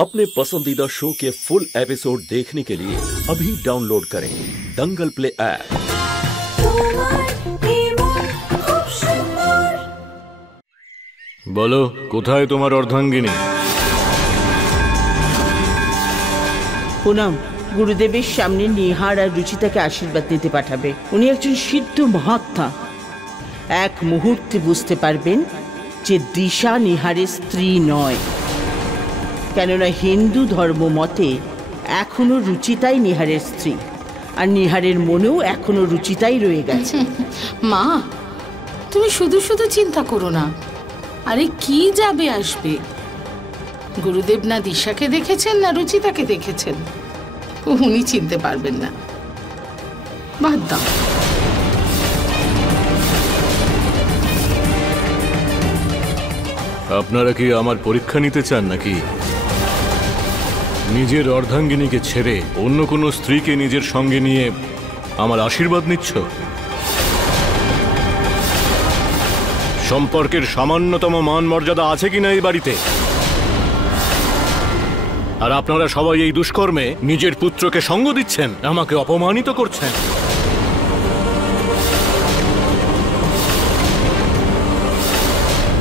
अपने पसंदीदा शो के फुल एपिसोड देखने के लिए अभी डाउनलोड करें दंगल प्ले ऐप। बोलो কোথায় তোমার অর্ধাঙ্গিনী? পুনম গুরুদেবের সামনে নিহার আর রুচিতাকে আশীর্বাদ নিতে পাঠাবে। উনি একজন সিদ্ধ মহাত্মা। এক মুহূর্তে বুঝতে পারবেন যে দিশা নিহারের স্ত্রী নয়, কেননা হিন্দু ধর্ম মতে এখনো রুচিতাই নিহারের স্ত্রী, আর নিহারের মনেও এখনো রুচিতাই রয়ে গেছে। মা, তুমি শুধু শুধু চিন্তা করো না। আরে কি যাবে আসবে, গুরুদেব না দিশাকে দেখেছেন না রুচিতাকে দেখেছেন, উনি চিনতে পারবেন না। বাদ দাও। আপনারা কি আমার পরীক্ষা নিতে চান নাকি? নিজের অর্ধাঙ্গিনীকে ছেড়ে অন্য কোনো স্ত্রীকে নিজের সঙ্গে নিয়ে আমার আশীর্বাদ নিচ্ছ? সম্পর্কের সামান্যতম মান মর্যাদা আছে কিনা এই বাড়িতে? আর আপনারা সবাই এই দুষ্কর্মে নিজের পুত্রকে সঙ্গ দিচ্ছেন, আমাকে অপমানিত করছেন।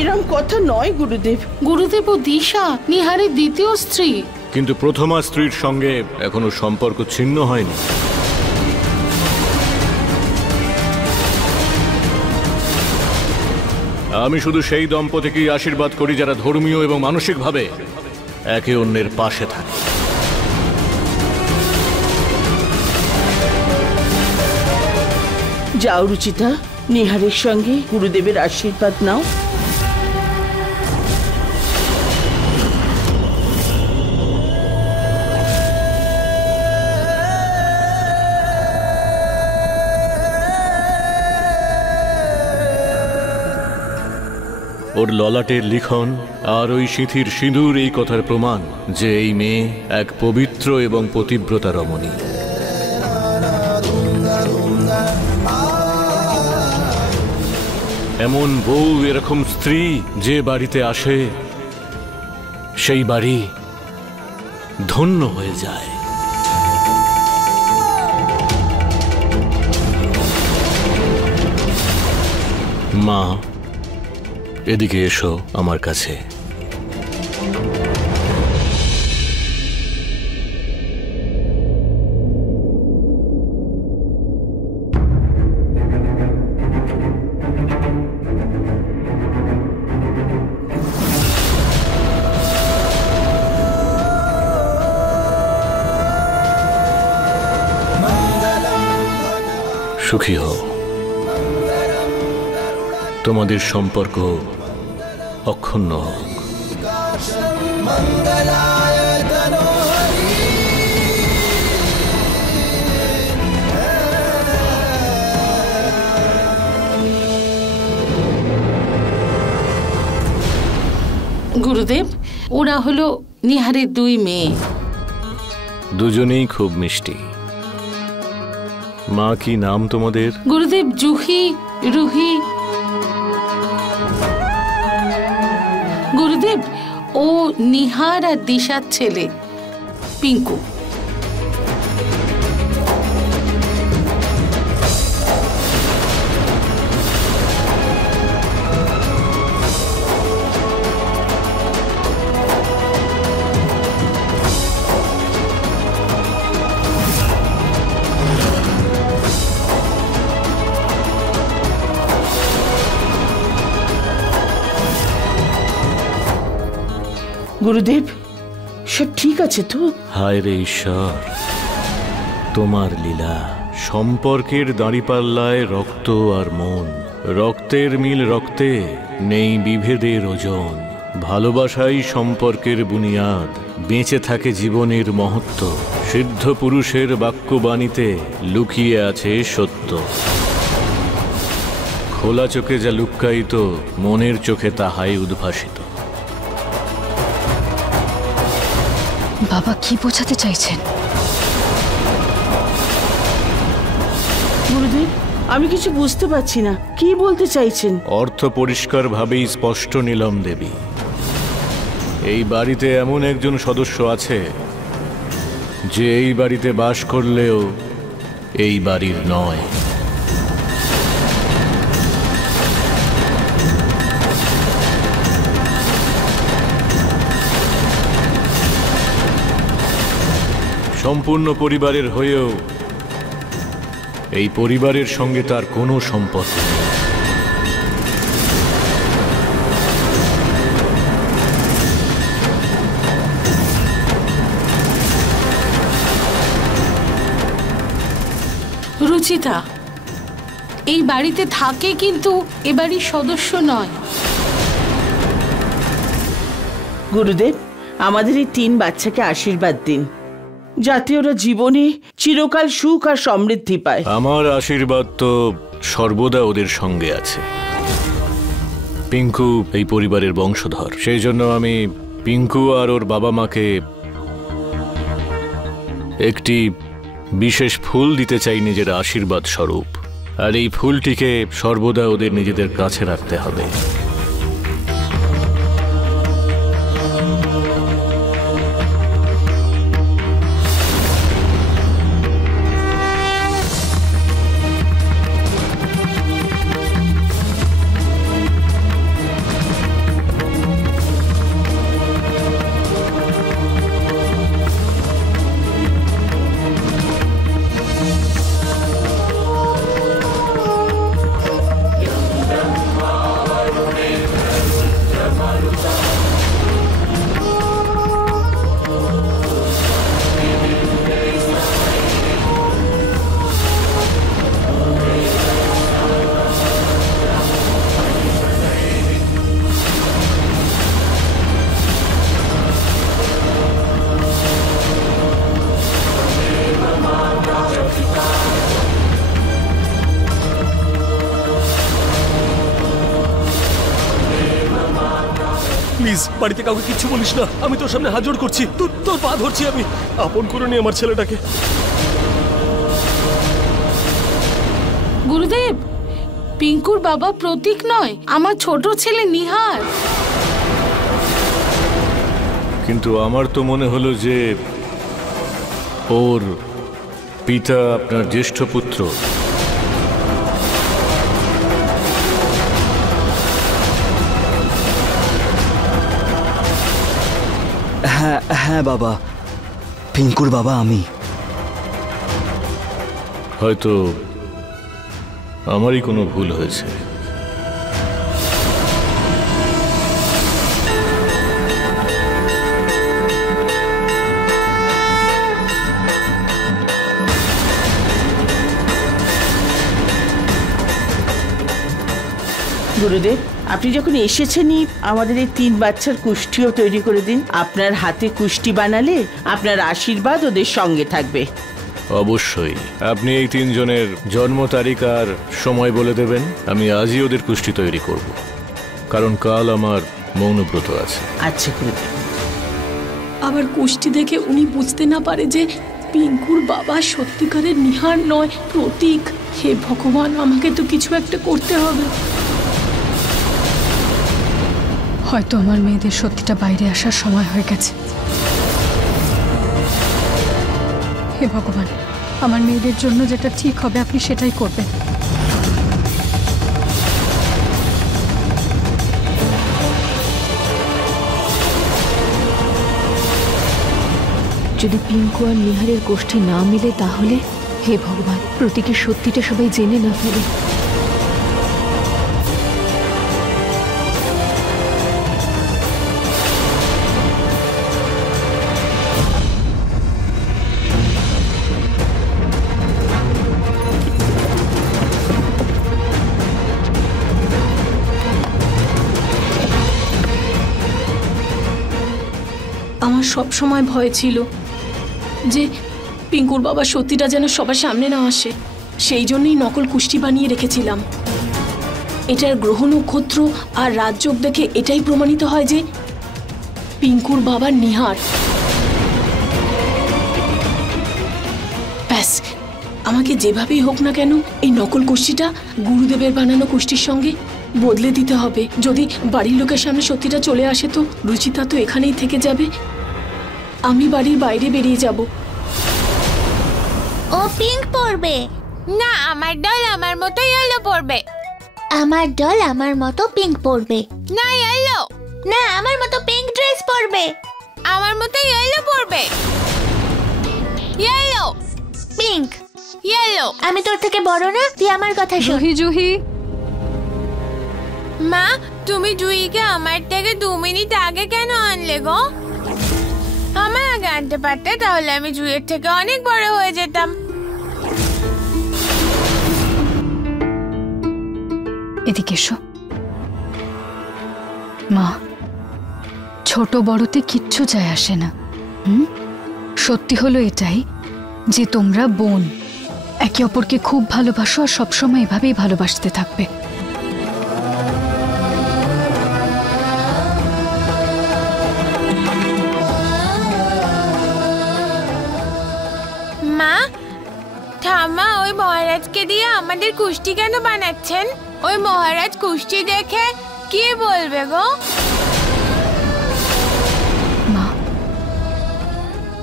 এরম কথা নয় গুরুদেব। গুরুদেব ও দিশা নিহারের দ্বিতীয় স্ত্রী। কিন্তু প্রথমা স্ত্রীর সঙ্গে এখনো সম্পর্ক ছিন্ন হয়নি। আমি শুধু সেই দম্পতিকেই আশীর্বাদ করি যারা ধর্মীয় এবং মানসিকভাবে একে অন্যের পাশে থাকে। যাও রুচিতা, নিহারের সঙ্গে গুরুদেবের আশীর্বাদ নাও। ওর ললাটের লিখন আর ওই সিঁথির সিঁদুর এই কথার প্রমাণ যে এই মেয়ে এক পবিত্র এবং পতিব্রতা রমণী। এমন বউ, এরকম স্ত্রী যে বাড়িতে আসে সেই বাড়ি ধন্য হয়ে যায়। মা, এদিকে এসো আমার কাছে। সুখী হও, তোমাদের সম্পর্ক অক্ষুণ্ণ হোক। গুরুদেব, ওরা হলো নিহারের দুই মেয়ে। দুজনেই খুব মিষ্টি। মা, কি নাম তোমাদের? গুরুদেব, জুহি, রুহি। গুরুদেব, ও নিহার আর দিশার ছেলে পিঙ্কু। গুরুদেব, সব ঠিক আছে তো? হায় রে ঈশ্বর, তোমার লীলা। সম্পর্কের দাঁড়িপাল্লায় রক্ত আর মন, রক্তের মিল রক্তে, নেই বিভেদের ওজন। ভালোবাসাই সম্পর্কের বুনিয়াদ, বেঁচে থাকে জীবনের মহত্ব। সিদ্ধ পুরুষের বাক্যবাণীতে লুকিয়ে আছে সত্য। খোলা চোখে যা লুক্কায়িত, মনের চোখে তাহাই উদ্ভাসিত। বাবা কি বোঝাতে চাইছেন? গুরুদেব, আমি কিছু বুঝতে পারছি না, কি বলতে চাইছেন? অর্থ পরিষ্কারভাবেই স্পষ্ট নীলম দেবী। এই বাড়িতে এমন একজন সদস্য আছে যে এই বাড়িতে বাস করলেও এই বাড়ির নয়। সম্পূর্ণ পরিবারের হয়েও এই পরিবারের সঙ্গে তার কোনো সম্পর্ক নেই। রুচিতা এই বাড়িতে থাকে কিন্তু এ বাড়ির সদস্য নয়। গুরুদেব, আমাদের এই 3 বাচ্চাকে আশীর্বাদ দিন, যাতে ওরা জীবনে চিরকাল সুখ আর সমৃদ্ধি পায়। আমার আশীর্বাদ তো সর্বদা ওদের সঙ্গে আছে। পিঙ্কু এই পরিবারের বংশধর, সেই জন্য আমি পিঙ্কু আর ওর বাবা মাকে একটি বিশেষ ফুল দিতে চাই নিজের আশীর্বাদ স্বরূপ, আর এই ফুলটিকে সর্বদা ওদের নিজেদের কাছে রাখতে হবে। প্লিজ বাড়িতে কাউকে কিচ্ছু বলিস না, আমি তোর সামনে হাত জোড় করছি, তোর পা ধরছি, আমি আপন করে নি আমার ছেলেটাকে। গুরুদেব, পিঙ্কুর বাবা প্রতীক নয়, আমার ছোট ছেলে নিহার। কিন্তু আমার তো মনে হলো যে ওর পিতা আপনার জ্যেষ্ঠ পুত্র। হ্যাঁ হ্যাঁ বাবা, পিঙ্কুর বাবা আমি। হয়তো আমারই কোনো ভুল হয়েছে। গুরুদেব, আপনি যখন এসেছেনই আমাদের এই 3 বাচ্চার কুষ্টিও তৈরি করে দিন। আপনার হাতে কুষ্টি বানালে আপনার আশীর্বাদ ওদের সঙ্গে থাকবে। অবশ্যই। আপনি এই 3 জনের জন্ম তারিখ আর সময় বলে দেবেন, আমি আজই ওদের কুষ্টি তৈরি করব, কারণ কাল আমার মৌনব্রত আছে। আচ্ছা গুরুদেব। আবার কুষ্টি দেখে উনি বুঝতে না পারে যে পিঙ্কুর বাবা সত্যিকারের নিহার নয়, প্রতীক। হে ভগবান, আমাকে তো কিছু একটা করতে হবে। হয়তো আমার মেয়েদের সত্যিটা বাইরে আসার সময় হয়ে গেছে। হে ভগবান, আমার মেয়েদের জন্য যেটা ঠিক হবে আপনি সেটাই করবেন। যদি পিঙ্কু আর নিহারের গোষ্ঠী না মিলে, তাহলে হে ভগবান, প্রতীকের সত্যিটা সবাই জেনে না ফেলে। আমার সব সময় ভয় ছিল যে পিঙ্কুর বাবা সত্যিটা যেন সবার সামনে না আসে, সেই জন্যই নকল কুষ্টি বানিয়ে রেখেছিলাম। এটার গ্রহ নক্ষত্র আর রাজযোগ দেখে এটাই প্রমাণিত হয় যে পিঙ্কুর বাবা নিহার। ব্যাস, আমাকে যেভাবেই হোক না কেন এই নকল কুষ্টিটা গুরুদেবের বানানো কুষ্টির সঙ্গে বদলে দিতে হবে। যদি বাড়ির লোকের সামনে সত্যিটা চলে আসে তো রুচিতা তো এখানেই থেকে যাবে, আমি বাড়ির বাইরে বেরিয়ে যাব। ও পিঙ্ক পরবে না, আমার দল আমার মতো ইয়েলো পরবে। আমার দল আমার মতো পিঙ্ক পরবে না, ইয়েলো না, আমার মতো পিঙ্ক ড্রেস পরবে। আমার মতো ইয়েলো পরবে। Yellow pink yellow. আমি তোর থেকে বড় না, তুই আমার কথা শোন। জুহি জুহি মা, তুমি জুহিকে আমার থেকে 2 মিনিট আগে কেন আনলে গো? আমার আগে আনতে পারতে, তাহলে আমি জুহির থেকে অনেক বড় হয়ে যেতাম। এদিকে এসো। মা, ছোট বড়তে কিচ্ছু যায় আসে না। সত্যি হলো এটাই যে তোমরা বোন, একে অপরকে খুব ভালোবাসো আর সবসময় এভাবেই ভালোবাসতে থাকবে। মা, ঠাম্মা ওই মহারাজকে দিয়ে আমাদের কুষ্টি কেন বানাচ্ছেন? ওই মহারাজ কুষ্টি দেখে কি বলবে গো? মা,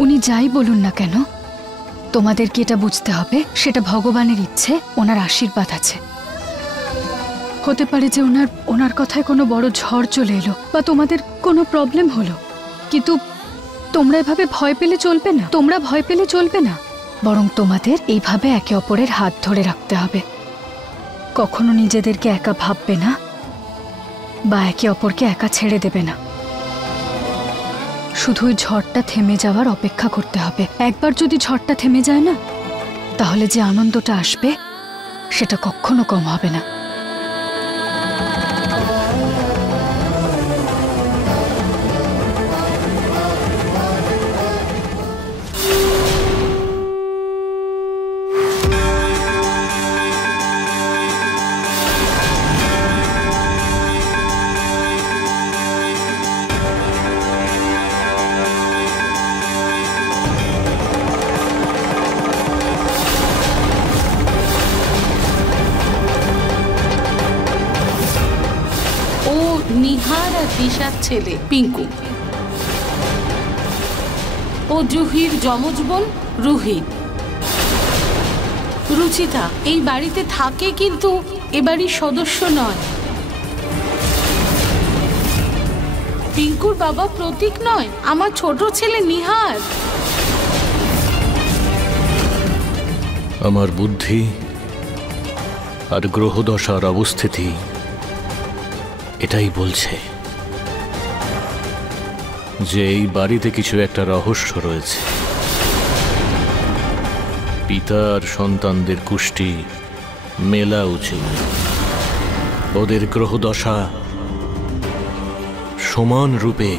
উনি যাই বলুন না কেন, তোমাদেরকে এটা বুঝতে হবে সেটা ভগবানের ইচ্ছে, ওনার আশীর্বাদ আছে। হতে পারে যে ওনার কথায় কোনো বড় ঝড় চলে এলো বা তোমাদের কোনো প্রবলেম হলো, কিন্তু তোমরা এভাবে ভয় পেলে চলবে না। তোমরা ভয় পেলে চলবে না, বরং তোমাদের এইভাবে একে অপরের হাত ধরে রাখতে হবে। কখনো নিজেদেরকে একা ভাববে না বা একে অপরকে একা ছেড়ে দেবে না। শুধু ওই ঝড়টা থেমে যাওয়ার অপেক্ষা করতে হবে। একবার যদি ঝড়টা থেমে যায় না, তাহলে যে আনন্দটা আসবে সেটা কখনো কম হবে না। নিহার আর দিশার ছেলে পিঙ্কু, ও জুহির যমজ বোন রুহি। রুচিতা এই বাড়িতে থাকে কিন্তু এ বাড়ির সদস্য নয়। পিঙ্কুর বাবা প্রতীক নয়, আমার ছোট ছেলে নিহার। আমার বুদ্ধি আর গ্রহদশার অবস্থিতি এটাই বলছে যে এই বাড়িতে কিছু একটা রহস্য রয়েছে। পিতা আর সন্তানদের কুষ্টি মেলা উচিত, ওদের গ্রহদশা সমান রূপে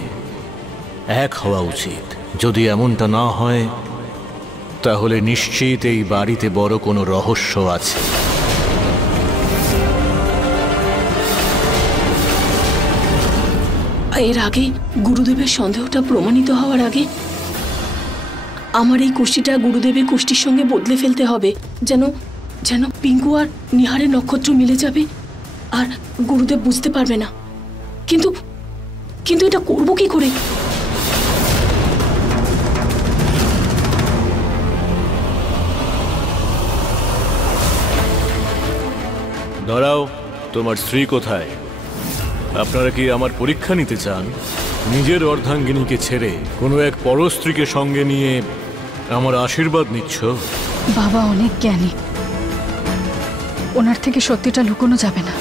এক হওয়া উচিত। যদি এমনটা না হয় তাহলে নিশ্চিত এই বাড়িতে বড় কোনো রহস্য আছে। এর আগে গুরুদেবের সন্দেহটা প্রমাণিত হওয়ার আগে আমার এই কুষ্টিটা গুরুদেবের কুষ্টির সঙ্গে বদলে ফেলতে হবে, যেন যেন পিঙ্কু আর নিহারের নক্ষত্র মিলে যাবে আর গুরুদেব বুঝতে পারবে না। কিন্তু কিন্তু এটা করবো কি করে? দাঁড়াও, তোমার স্ত্রী কোথায়? আপনারা কি আমার পরীক্ষা নিতে চান? নিজের অর্ধাঙ্গিনীকে ছেড়ে কোনো এক পরস্ত্রীকে সঙ্গে নিয়ে আমার আশীর্বাদ নিচ্ছ? বাবা অনেক জ্ঞানী, ওনার থেকে সত্যিটা লুকোনো যাবে না।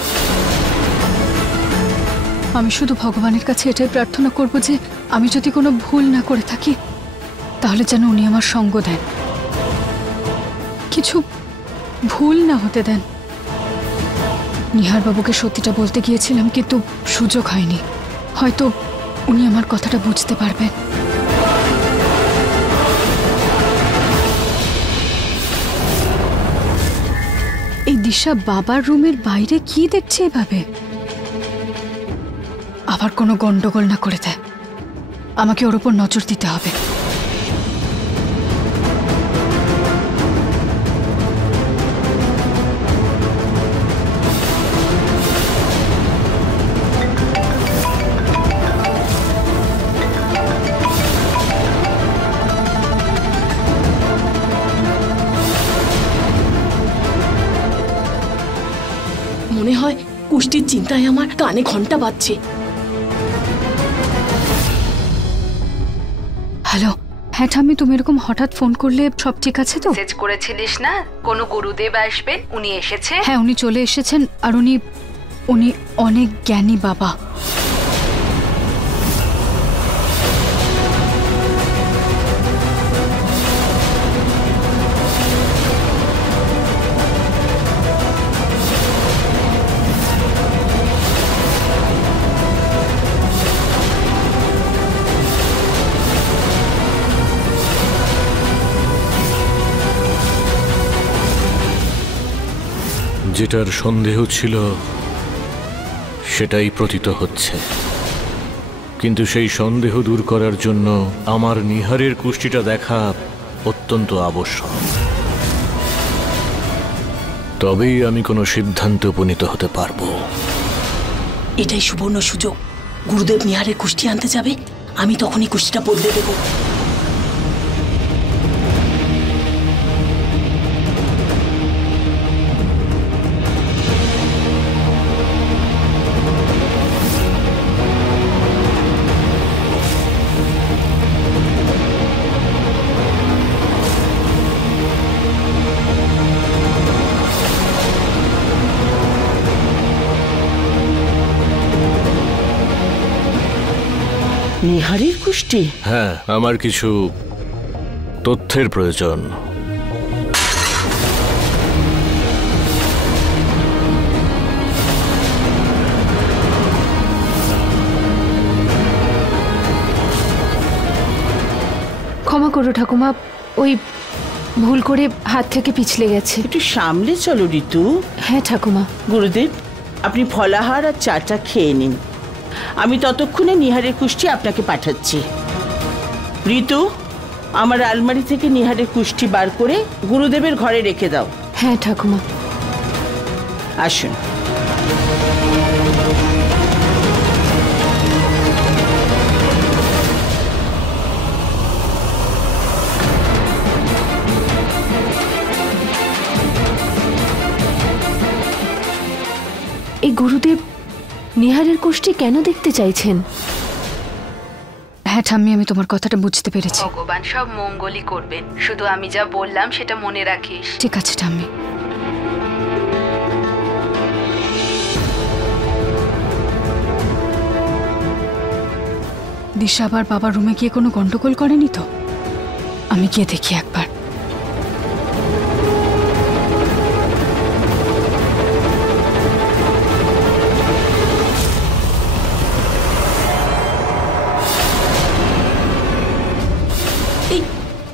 আমি শুধু ভগবানের কাছে এটাই প্রার্থনা করব যে আমি যদি কোনো ভুল না করে থাকি তাহলে যেন উনি আমার সঙ্গ দেন, কিছু ভুল না হতে দেন। নিহার বাবুকে সত্যিটা বলতে গিয়েছিলাম কিন্তু সুযোগ হয়নি। হয়তো উনি আমার কথাটা বুঝতে পারবেন। এই দিশা বাবার রুমের বাইরে কি দেখছে এভাবে? আবার কোনো গন্ডগোল না করে দেয়। আমাকে ওর উপর নজর দিতে হবে। কুষ্টির চিন্তায় আমার কানে ঘন্টা বাজছে। হ্যালো, হ্যাঁ ঠাম্মি, তুমি এরকম হঠাৎ ফোন করলে সব ঠিক আছে তো? মেসেজ করেছিলিস না কোনো গুরুদেব আসবেন, উনি এসেছে? হ্যাঁ, উনি চলে এসেছেন। আর উনি অনেক জ্ঞানী বাবা। যেটার সন্দেহ ছিল সেটাই প্রতীত হচ্ছে, কিন্তু সেই সন্দেহ দূর করার জন্য আমার নিহারের কুষ্টিটা দেখা অত্যন্ত আবশ্যক। তবেই আমি কোনো সিদ্ধান্তে উপনীত হতে পারবো। এটাই সুবর্ণ সুযোগ। গুরুদেব নিহারের কুষ্টি আনতে যাবে, আমি তখনই কুষ্টিটা বদলে দেব। নিহারের কুষ্টি? হ্যাঁ, আমার কিছু তথ্যের প্রয়োজন। ক্ষমা করো ঠাকুমা, ওই ভুল করে হাত থেকে পিছলে গেছে। একটু সামলে চলো ঋতু। হ্যাঁ ঠাকুমা। গুরুদেব, আপনি ফলাহার আর চাটা খেয়ে নিন। আমি ততক্ষণে নিহারের কুষ্টি আপনাকে পাঠাচ্ছি। ঋতু, আমার আলমারি থেকে নিহারের কুষ্টি বার করে গুরুদেবের ঘরে রেখে দাও। হ্যাঁ ঠাকুমা। আসুন। এই গুরুদেব নিহারের কুষ্টি কেন দেখতে চাইছেন? হ্যাঁ ঠাম্মি, আমি তোমার কথাটা বুঝতে পেরেছি। ভগবান সব মঙ্গলই করবেন, শুধু আমি যা বললাম সেটা মনে রাখিস। ঠিক আছে ঠাম্মি। দিশা আবার বাবার রুমে গিয়ে কোনো গন্ডগোল করেনি তো? আমি গিয়ে দেখি একবার।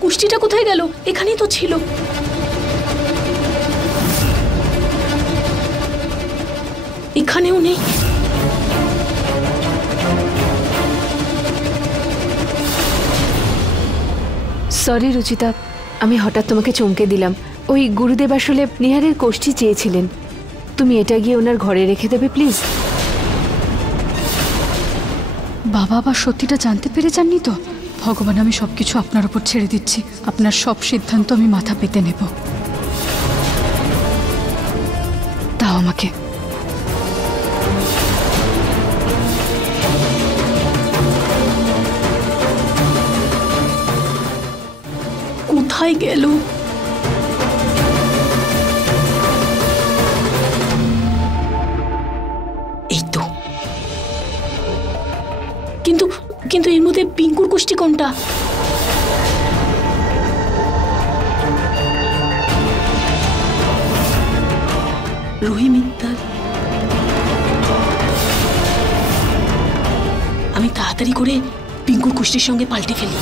কুষ্টিটা কোথায় গেল? এখানেই তো ছিল। এখানেও নেই। সরি রুচিতা, আমি হঠাৎ তোমাকে চমকে দিলাম। ওই গুরুদেব আসলে নিহারের কোষ্ঠী চেয়েছিলেন। তুমি এটা গিয়ে ওনার ঘরে রেখে দেবে প্লিজ। বাবা আবার সত্যিটা জানতে পেরে যাননি তো? ভগবান, আমি সবকিছু আপনার উপর ছেড়ে দিচ্ছি। আপনার সব সিদ্ধান্ত আমি মাথা পেতে নেব। দাও আমাকে। কোথায় গেল? এই তো। কিন্তু এর মধ্যে পিঙ্কুর কুষ্টি কোনটা? রুহি মিত্তাল। আমি তাড়াতাড়ি করে পিঙ্কুর কুষ্টির সঙ্গে পাল্টে ফেলি।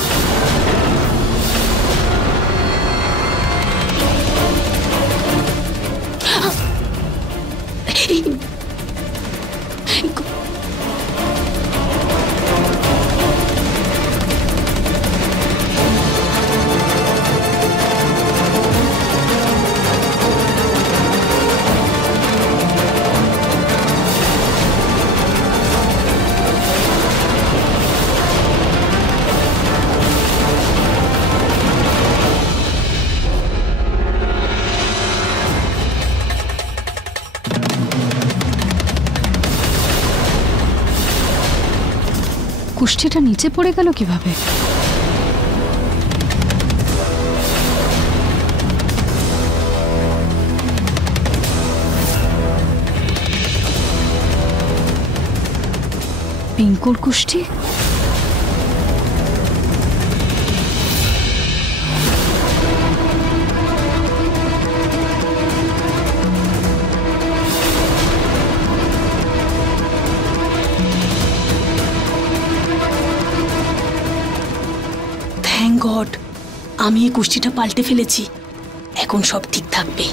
কুষ্ঠিটা নিচে পড়ে গেল কিভাবে? পিঙ্কুর কুষ্ঠি? থ্যাংক গড, আমি এই কুষ্ঠিটা পাল্টে ফেলেছি। এখন সব ঠিক থাকবে।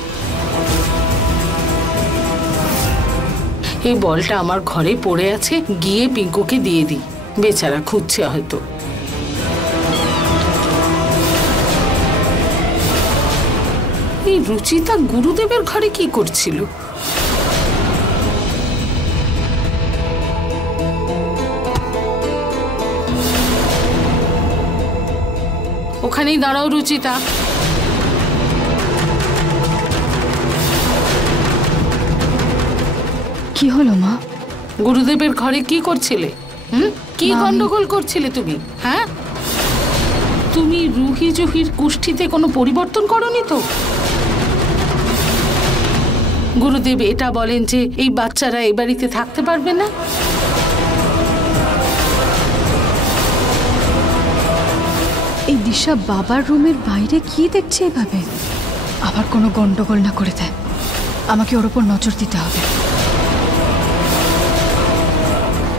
এই বলটা আমার ঘরে পড়ে আছে, গিয়ে পিঙ্কুকে দিয়ে দিই, বেচারা খুঁজছে হয়তো। এই রুচিতা গুরুদেবের ঘরে কি করছিল? ওখানেই দাঁড়াও রুচিতা। কি হলো মা? গুরুদেবের ঘরে কি করছিলে? কি গন্ডগোল করছিলে তুমি? হ্যাঁ, তুমি রুহি জুহির কুষ্ঠিতে কোনো পরিবর্তন করনি তো? গুরুদেব এটা বলেন যে এই বাচ্চারা এই বাড়িতে থাকতে পারবে না। এই দিশা বাবার রুমের বাইরে কি দেখছে এভাবে? আবার কোনো গন্ডগোল না করে দেয়। আমাকে ওর ওপর নজর দিতে হবে।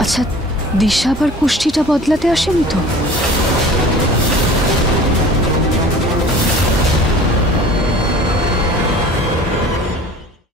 আচ্ছা, দিশা আবার কুষ্ঠিটা বদলাতে আসেনি তো?